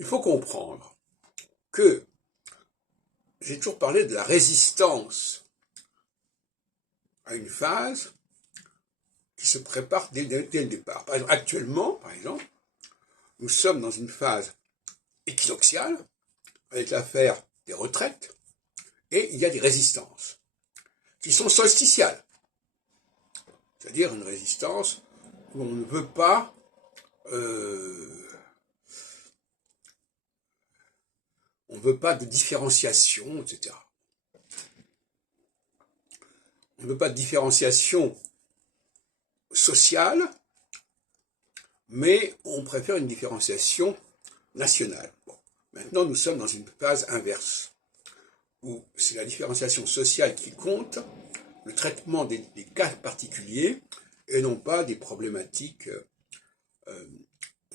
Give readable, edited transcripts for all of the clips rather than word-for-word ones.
Il faut comprendre que j'ai toujours parlé de la résistance à une phase qui se prépare dès le départ. Par exemple, actuellement, nous sommes dans une phase équinoxiale avec l'affaire des retraites et il y a des résistances qui sont solsticiales. C'est-à-dire une résistance où on ne veut pas de différenciation, etc. On ne veut pas de différenciation sociale, mais on préfère une différenciation nationale. Bon. Maintenant, nous sommes dans une phase inverse, où c'est la différenciation sociale qui compte, le traitement des cas particuliers, et non pas des problématiques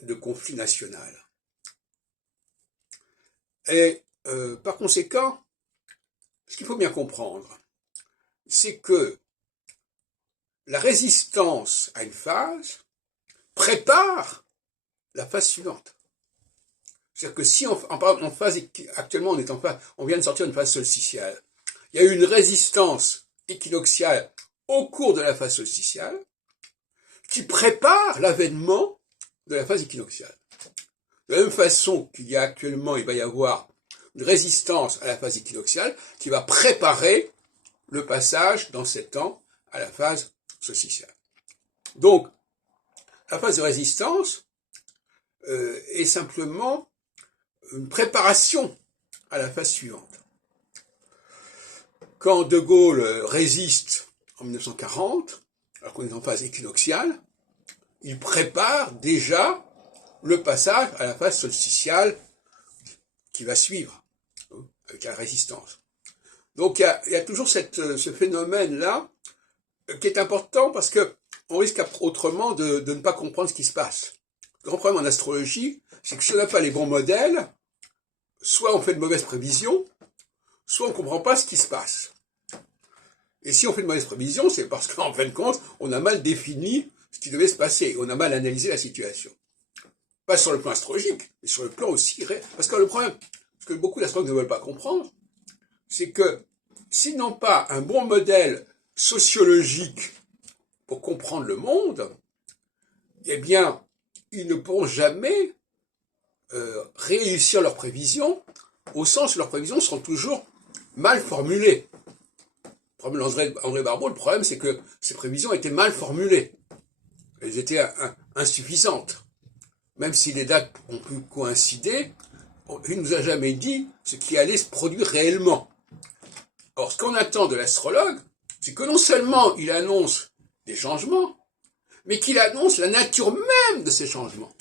de conflit national. Et par conséquent, ce qu'il faut bien comprendre, c'est que la résistance à une phase prépare la phase suivante. C'est-à-dire que si actuellement on vient de sortir d'une phase solsticiale, il y a eu une résistance équinoxiale au cours de la phase solsticiale qui prépare l'avènement de la phase équinoxiale. De la même façon il va y avoir une résistance à la phase équinoxiale qui va préparer le passage dans 7 ans à la phase solsticiale. Donc, la phase de résistance est simplement une préparation à la phase suivante. Quand De Gaulle résiste en 1940, alors qu'on est en phase équinoxiale, il prépare déjà le passage à la phase solsticiale qui va suivre, avec la résistance. Donc il y a toujours ce phénomène-là qui est important parce que on risque autrement de ne pas comprendre ce qui se passe. Le grand problème en astrologie, c'est que si on n'a pas les bons modèles, soit on fait de mauvaises prévisions, soit on ne comprend pas ce qui se passe. Et si on fait de mauvaises prévisions, c'est parce qu'en fin de compte, on a mal défini ce qui devait se passer, on a mal analysé la situation. Pas sur le plan astrologique, mais sur le plan aussi réel. Parce que le problème, ce que beaucoup d'astrologues ne veulent pas comprendre, c'est que s'ils n'ont pas un bon modèle sociologique pour comprendre le monde, eh bien, ils ne pourront jamais réussir leurs prévisions, au sens où leurs prévisions seront toujours mal formulées. Le problème d'André Barbeau, le problème, c'est que ces prévisions étaient mal formulées. Elles étaient insuffisantes. Même si les dates ont pu coïncider, il ne nous a jamais dit ce qui allait se produire réellement. Or, ce qu'on attend de l'astrologue, c'est que non seulement il annonce des changements, mais qu'il annonce la nature même de ces changements.